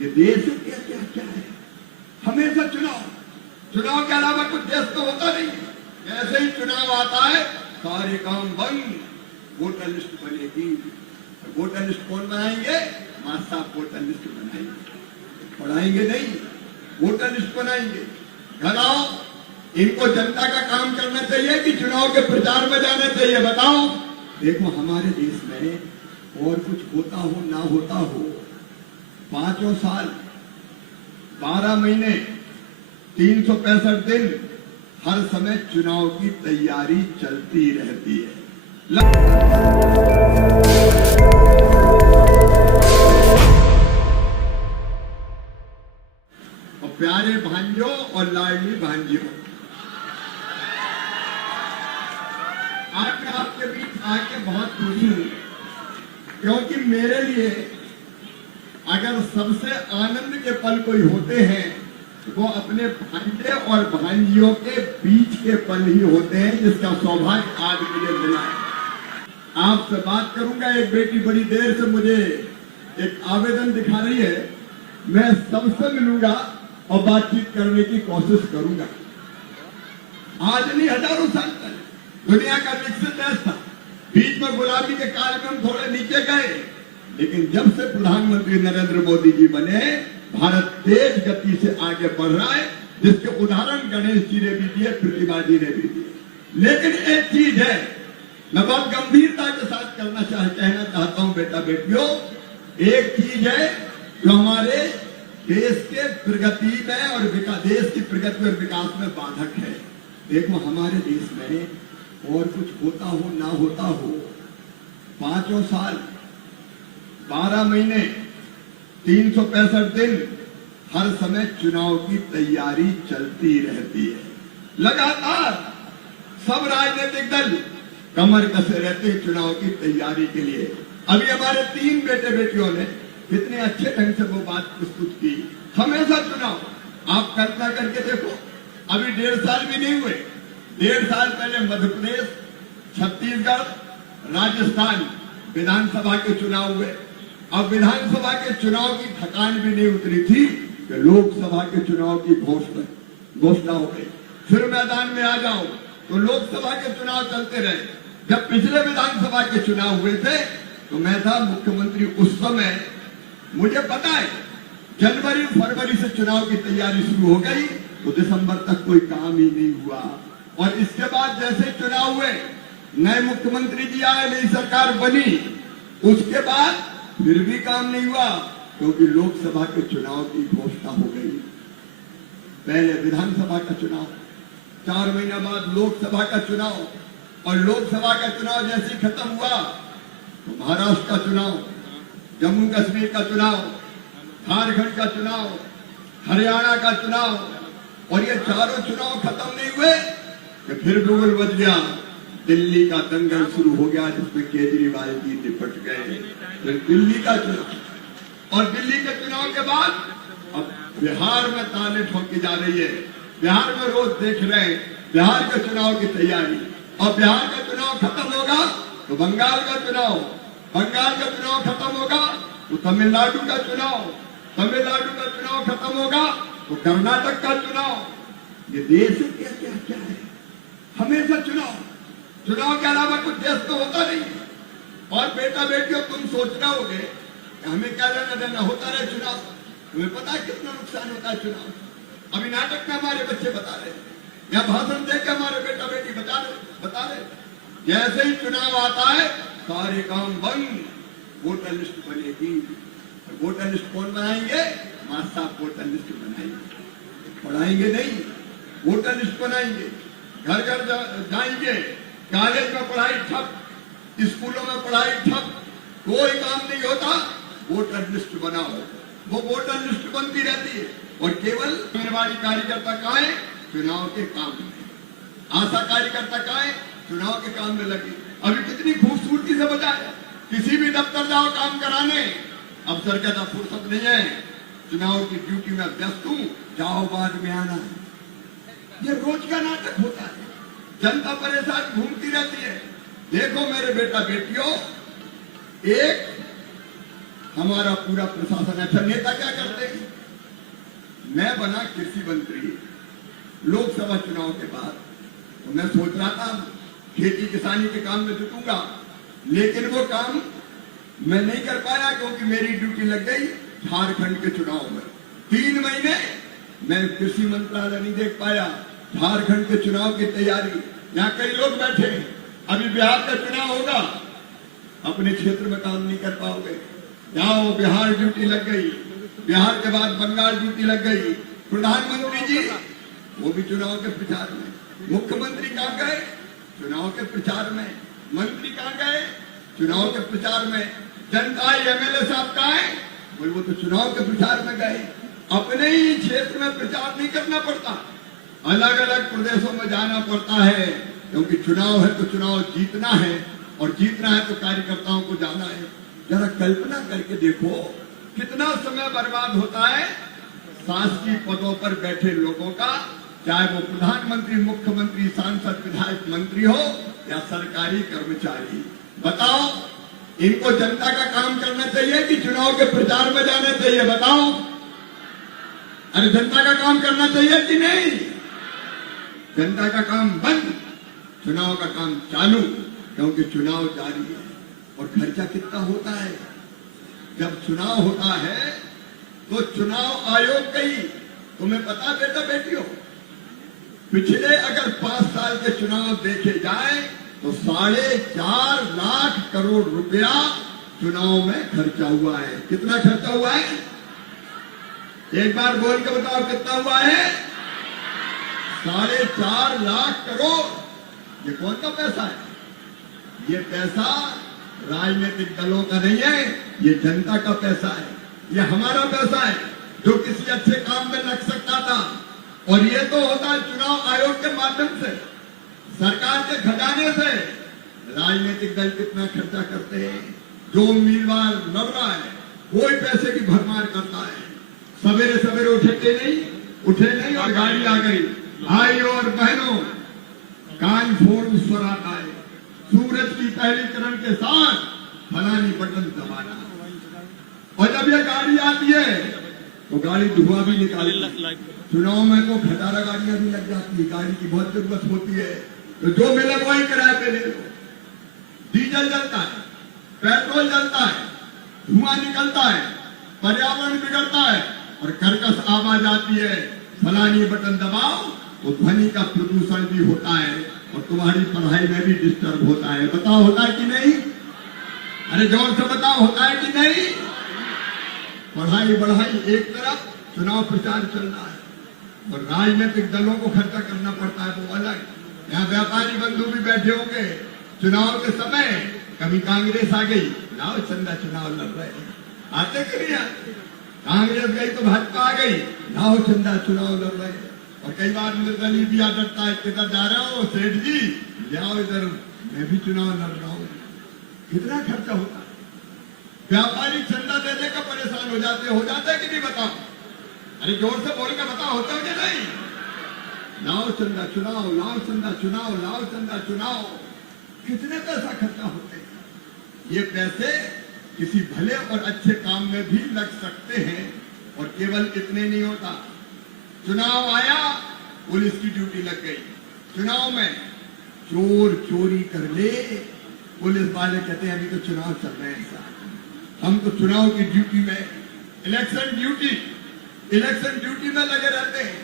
ये देश क्या क्या क्या है। हमेशा चुनाव के अलावा कुछ देश तो होता नहीं। जैसे ही चुनाव आता है सारे काम बंद, वोटर लिस्ट बनेगी। वोटर लिस्ट कौन बनाएंगे? मां साहब वोटर लिस्ट बनाएंगे, पढ़ाएंगे नहीं, वोटर लिस्ट बनाएंगे। घर आओ, इनको जनता का काम करना चाहिए कि चुनाव के प्रचार में जाना चाहिए? बताओ। देखो हमारे देश में और कुछ होता हो ना होता हो, 5 साल 12 महीने 365 दिन हर समय चुनाव की तैयारी चलती रहती है। और प्यारे भांजों और लाडली भांजियों, आज मैं आपके बीच आके बहुत खुशी हूं, क्योंकि मेरे लिए अगर सबसे आनंद के पल कोई होते हैं वो अपने भांजे और भांजियों के बीच के पल ही होते हैं, जिसका सौभाग्य आज मुझे मिला है। आपसे बात करूंगा। एक बेटी बड़ी देर से मुझे एक आवेदन दिखा रही है, मैं सबसे मिलूंगा और बातचीत करने की कोशिश करूंगा। आज नहीं, हजारों साल पहले दुनिया का विकसित देश था, बीच में गुलामी के काल में हम थोड़े नीचे गए, लेकिन जब से प्रधानमंत्री नरेंद्र मोदी जी बने, भारत तेज गति से आगे बढ़ रहा है, जिसके उदाहरण गणेश जी ने भी दिए, प्रतिभा जी ने भी दिए। लेकिन एक चीज है, मैं बहुत गंभीरता के साथ कहना चाहता हूं बेटा बेटियों, एक चीज है जो हमारे देश के प्रगति में और देश की प्रगति और विकास में बाधक है। देखो हमारे देश में और कुछ होता हो ना होता हो, 5 साल 12 महीने 365 दिन हर समय चुनाव की तैयारी चलती रहती है। लगातार सब राजनीतिक दल कमर कसे रहते हैं चुनाव की तैयारी के लिए। अभी हमारे 3 बेटे बेटियों ने कितने अच्छे ढंग से वो बात प्रस्तुत की। हमेशा चुनाव आप कल्पना करके देखो, अभी 1.5 साल भी नहीं हुए, 1.5 साल पहले मध्य प्रदेश, छत्तीसगढ़, राजस्थान विधानसभा के चुनाव हुए। अब विधानसभा के चुनाव की थकान भी नहीं उतरी थी कि लोकसभा के चुनाव की घोषणा हो गई। फिर मैदान में आ जाओ तो लोकसभा के चुनाव चलते रहे। जब पिछले विधानसभा के चुनाव हुए थे तो मैं था मुख्यमंत्री उस समय। मुझे पता है जनवरी फरवरी से चुनाव की तैयारी शुरू हो गई तो दिसंबर तक कोई काम ही नहीं हुआ। और इसके बाद जैसे चुनाव हुए, नए मुख्यमंत्री जी आए, नई सरकार बनी, उसके बाद फिर भी काम नहीं हुआ, क्योंकि लोकसभा के चुनाव की घोषणा हो गई। पहले विधानसभा का चुनाव, 4 महीना बाद लोकसभा का चुनाव, और लोकसभा का चुनाव जैसे खत्म हुआ तो महाराष्ट्र का चुनाव, जम्मू कश्मीर का चुनाव, झारखंड का चुनाव, हरियाणा का चुनाव, और ये चारों चुनाव खत्म नहीं हुए कि फिर डोल बज गया, दिल्ली का दंगल शुरू हो गया, जिसमें केजरीवाल जी निपट गए। फिर दिल्ली का चुनाव, और दिल्ली के चुनाव के बाद अब बिहार में ताने ठोकी जा रही है। बिहार में रोज देख रहे हैं बिहार के चुनाव की तैयारी। और बिहार का चुनाव खत्म होगा तो बंगाल का चुनाव, बंगाल का चुनाव खत्म होगा तो तमिलनाडु का चुनाव, तमिलनाडु का चुनाव खत्म होगा तो कर्नाटक का चुनाव। ये देश क्या क्या क्या है। हमेशा चुनाव के अलावा कुछ देश तो होता नहीं। और बेटा बेटियों, तुम सोच रहे होगे हमें क्या लेना देना, होता रहे चुनाव। तुम्हें पता है कितना नुकसान होता है चुनाव। अभी नाटक में हमारे बच्चे बता रहे, या भाषण दे के हमारे बेटा बेटी बता रहे, जैसे ही चुनाव आता है सारे काम बंद, वोटर लिस्ट बनेगी। वोटर लिस्ट कौन बनाएंगे? मां साहब वोटर लिस्ट बनाएंगे, पढ़ाएंगे नहीं, वोटर लिस्ट बनाएंगे। घर घर जाएंगे, कॉलेज में पढ़ाई ठप, स्कूलों में पढ़ाई ठप, कोई काम नहीं होता। वोटर लिस्ट बनाओ, वो वोटर लिस्ट बनती रहती है। और केवल आंगनबाड़ी कार्यकर्ता कहाँ है? चुनाव के काम में। आशा कार्यकर्ता कहाँ है? चुनाव के काम में लगी। अभी कितनी खूबसूरती से बताया, किसी भी दफ्तर जाओ काम कराने, अफसर कहता फुर्सत नहीं है, चुनाव की ड्यूटी में व्यस्त हूं, जाओ बाद में आना। ये रोज का नाटक होता है, जनता परेशान घूमती रहती है। देखो मेरे बेटा बेटियों, एक हमारा पूरा प्रशासन। अच्छा, नेता क्या करते हैं? मैं बना कृषि मंत्री लोकसभा चुनाव के बाद, तो मैं सोच रहा था खेती किसानी के काम में जुटूंगा, लेकिन वो काम मैं नहीं कर पाया क्योंकि मेरी ड्यूटी लग गई झारखंड के चुनाव में। 3 महीने मैं कृषि मंत्रालय नहीं देख पाया। झारखंड के चुनाव की तैयारी, यहाँ कई लोग बैठे हैं, अभी बिहार का चुनाव होगा, अपने क्षेत्र में काम नहीं कर पाओगे। यहाँ वो बिहार ड्यूटी लग गई, बिहार के बाद बंगाल ड्यूटी लग गई। प्रधानमंत्री जी वो भी चुनाव के प्रचार में, मुख्यमंत्री कहाँ गए? चुनाव के प्रचार में। मंत्री कहाँ गए? चुनाव के प्रचार में। जनता एमएलए साहब कहाँ है? वो तो चुनाव के प्रचार में गए। अपने ही क्षेत्र में प्रचार नहीं करना पड़ता, अलग अलग प्रदेशों में जाना पड़ता है, क्योंकि चुनाव है तो चुनाव जीतना है, और जीतना है तो कार्यकर्ताओं को जाना है। जरा कल्पना करके देखो कितना समय बर्बाद होता है शासकीय पदों पर बैठे लोगों का, चाहे वो प्रधानमंत्री, मुख्यमंत्री, सांसद, विधायक, मंत्री हो या सरकारी कर्मचारी। बताओ, इनको जनता का काम करना चाहिए कि चुनाव के प्रचार में जाना चाहिए? बताओ, अरे जनता का काम करना चाहिए कि नहीं? जनता का काम बंद, चुनाव का काम चालू, क्योंकि चुनाव जारी है। और खर्चा कितना होता है? जब चुनाव होता है तो चुनाव आयोग गई, तुम्हें पता बेटा बेटियों, पिछले अगर 5 साल के चुनाव देखे जाए तो 4.5 लाख करोड़ रुपया चुनाव में खर्चा हुआ है। कितना खर्चा हुआ है? एक बार बोल के बताओ कितना हुआ है? 4.5 लाख करोड़। ये कौन सा पैसा है? ये पैसा राजनीतिक दलों का नहीं है, ये जनता का पैसा है, ये हमारा पैसा है जो किसी अच्छे काम में लग सकता था। और ये तो होता है चुनाव आयोग के माध्यम से, सरकार के खजाने से। राजनीतिक दल कितना खर्चा करते हैं? जो उम्मीदवार लड़ रहा है कोई पैसे की भरमार करता है। सवेरे सवेरे उठे नहीं और गाड़ी आ गई। भाइयों और बहनों, कान फोन स्वर आता है, सूरज की पहली किरण के साथ फलानी बटन दबाना, और जब ये गाड़ी आती है तो गाड़ी धुआं भी निकालती। चुनाव में तो खटारा गाड़ियां भी लग जाती है, गाड़ी की बहुत जरूरत होती है, तो जो मिले वही किराए पे ले लो। डीजल जलता है, पेट्रोल जलता है, धुआं निकलता है, पर्यावरण बिगड़ता है, और कर्कश आवाज आती है, फलानी बटन दबाओ तो ध्वनि का प्रदूषण भी होता है और तुम्हारी पढ़ाई में भी डिस्टर्ब होता है। बताओ होता है कि नहीं? अरे जोर से बताओ, होता है कि नहीं? पढ़ाई बढ़ाई एक तरफ, चुनाव प्रचार चल रहा है, और राजनीतिक दलों को खर्चा करना पड़ता है वो अलग। यहाँ व्यापारी बंधु भी बैठे होंगे, चुनाव के समय कभी कांग्रेस आ गई, लाओ चंदा चुनाव लड़ रहे हैं, आते कि नहीं आते? कांग्रेस गई तो भाजपा आ गई, लाओ चंदा चुनाव लड़ रहे हैं। और कई बार निर्दलीय भी आ डरता है, किधर जा रहे हो सेठ जी, जाओ इधर, मैं भी चुनाव लड़ रहा हूँ। कितना खर्चा होता है? व्यापारी चंदा देने का परेशान हो जाते कि नहीं? बताओ, अरे जोर से बोल के बताओ, होता है कि नहीं? लाओ चंदा चुनाव, लाओ चंदा चुनाव, लाओ चंदा चुनाव। कितने पैसा खर्चा होते हैं? ये पैसे किसी भले और अच्छे काम में भी लग सकते हैं। और केवल इतने नहीं होता, चुनाव आया, पुलिस की ड्यूटी लग गई। चुनाव में चोर चोरी कर ले, पुलिस वाले कहते हैं अभी तो चुनाव चल रहे हैं साहब, हम तो चुनाव की ड्यूटी में, इलेक्शन ड्यूटी में लगे रहते हैं।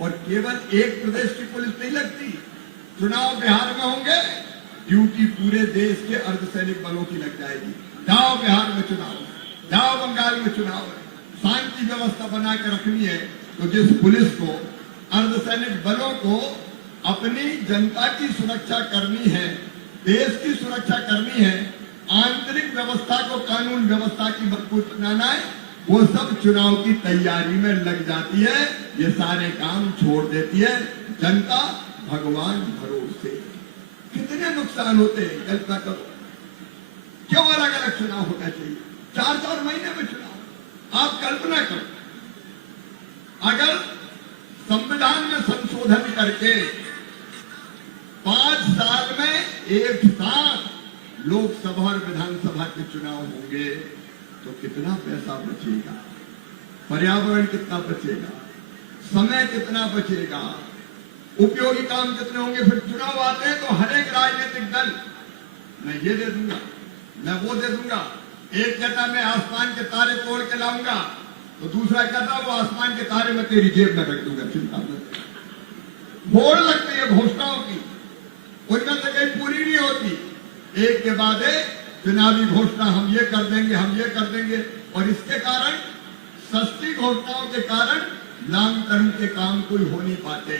और केवल एक प्रदेश की पुलिस नहीं लगती, चुनाव बिहार में होंगे, ड्यूटी पूरे देश के अर्धसैनिक बलों की लग जाएगी। जाओ बिहार में चुनाव, जाओ बंगाल में चुनाव, शांति व्यवस्था बना के रखनी है तो जिस पुलिस को, अर्धसैनिक बलों को अपनी जनता की सुरक्षा करनी है, देश की सुरक्षा करनी है, आंतरिक व्यवस्था को, कानून व्यवस्था की मजबूत बनाना है, वो सब चुनाव की तैयारी में लग जाती है। ये सारे काम छोड़ देती है जनता भगवान भरोसे। कितने नुकसान होते हैं कल्पना करो। क्यों अलग अलग चुनाव होना चाहिए? 4-4 महीने में चुनाव। आप कल्पना करो, अगर संविधान में संशोधन करके 5 साल में एक साथ लोकसभा और विधानसभा के चुनाव होंगे तो कितना पैसा बचेगा, पर्यावरण कितना बचेगा, समय कितना बचेगा, उपयोगी काम कितने होंगे। फिर चुनाव आते हैं तो हर एक राजनीतिक दल मैं ये दे दूंगा, मैं वो दे दूंगा। एक कहता मैं आसमान के तारे तोड़ के लाऊंगा, तो दूसरा कहता वो आसमान के तारे मैं तेरी जेब में रख दूंगा, चिंता मत। होड़ लगती है घोषणाओं की, उनमें से कहीं पूरी नहीं होती। एक के बाद एक चुनावी घोषणा, हम ये कर देंगे, हम ये कर देंगे, और इसके कारण सस्ती घोषणाओं के कारण लॉन्ग टर्म के काम कोई हो नहीं पाते।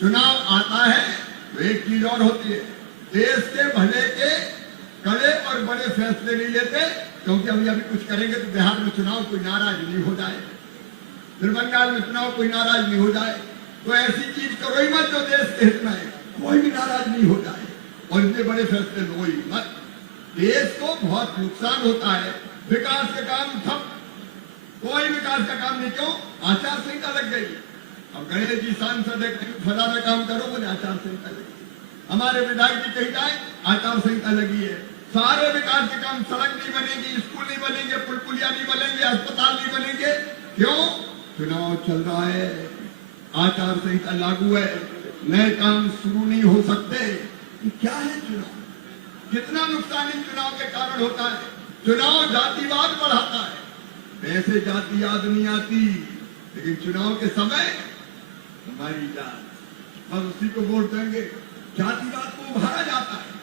चुनाव आता है तो एक चीज और होती है, देश के भले के कड़े और बड़े फैसले नहीं लेते, क्योंकि हम अभी कुछ करेंगे तो बिहार में चुनाव कोई नाराज नहीं हो जाए, फिर बंगाल में चुनाव कोई नाराज नहीं हो जाए। तो ऐसी चीज करो ही मत जो देश के हित में है, कोई भी नाराज नहीं हो जाए, और इतने बड़े फैसले लो ही मत। देश को बहुत नुकसान होता है, विकास के काम ठप, कोई विकास का काम नहीं। क्यों? आचार संहिता लग गई। अब गणेश जी सांसद है, फलाना काम करो, बोले आचार संहिता लगी। हमारे विधायक जी कही जाए आचार संहिता लगी है। सारे विकास के काम, सड़क नहीं बनेगी, स्कूल नहीं बनेंगे, पुल पुलिया नहीं बनेंगे, अस्पताल नहीं बनेंगे। क्यों? चुनाव चल रहा है, आचार संहिता लागू है, नए काम शुरू नहीं हो सकते। क्या है चुनाव? कितना नुकसान इन चुनाव के कारण होता है। चुनाव जातिवाद बढ़ाता है, वैसे जाति याद नहीं आती, लेकिन चुनाव के समय हमारी जात, बस उसी को वोट देंगे। जातिवाद को उभारा जाता है,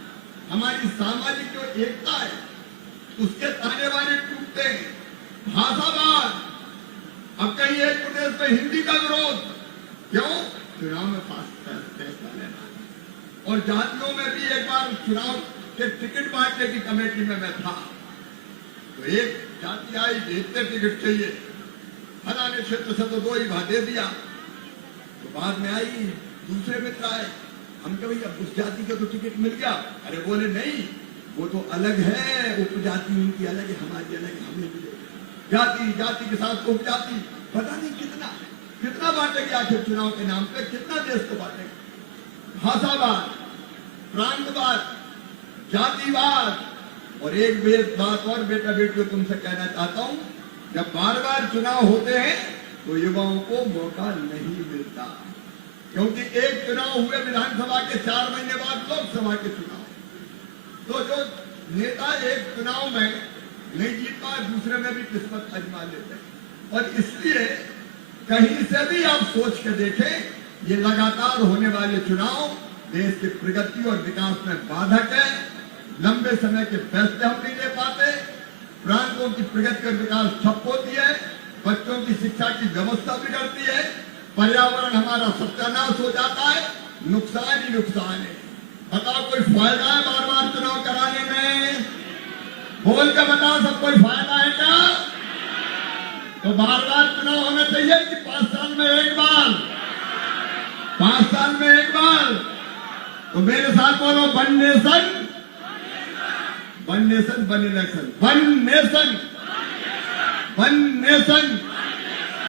हमारी सामाजिक जो एकता है उसके ताने बाने टूटते हैं। भाषावाद, अब कहीं एक प्रदेश में हिंदी का विरोध, क्यों? चुनाव में फैसला लेना। और जातियों में भी एक बार चुनाव के टिकट बांटने की कमेटी में मैं था, तो एक जाति आई, इतने टिकट चाहिए, फलाने क्षेत्र से तो 2 ही दे दिया। तो बाद में आई दूसरे मित्र आए, हम कहे भैया उस जाति का तो टिकट मिल गया। अरे बोले नहीं, वो तो अलग है, उपजाति उनकी अलग है, हमारी अलग है, हमें मिलेगा। जाति जाति के साथ उपजाति, पता नहीं कितना कितना बांटेंगे आखिर चुनाव के नाम पे, कितना देश को बांटेंगे। भाषावाद, प्रांतवाद, जातिवाद। और एक बात और बेटा बेटियों तुमसे कहना चाहता हूं, जब बार बार चुनाव होते हैं तो युवाओं को मौका नहीं मिलता, क्योंकि एक चुनाव हुए विधानसभा के 4 महीने बाद लोकसभा के चुनाव, तो जो नेता एक चुनाव में नहीं जीत पाए, दूसरे में भी किस्मत आजमा लेते हैं। और इसलिए कहीं से भी आप सोच के देखें, ये लगातार होने वाले चुनाव देश की प्रगति और विकास में बाधक है। लंबे समय के फैसले हम नहीं ले पाते, प्रांतों की प्रगति और विकास ठप होती है, बच्चों की शिक्षा की व्यवस्था बिगड़ती है, पर्यावरण हमारा सत्यानाश हो जाता है, नुकसान ही नुकसान है। बताओ कोई फायदा है बार बार चुनाव कराने में? बोल के बताओ, सब कोई फायदा है क्या? तो बार बार चुनाव होना चाहिए कि 5 साल में एक बार, 5 साल में एक बार? तो मेरे साथ बोलो, one nation one nation one election, one nation one nation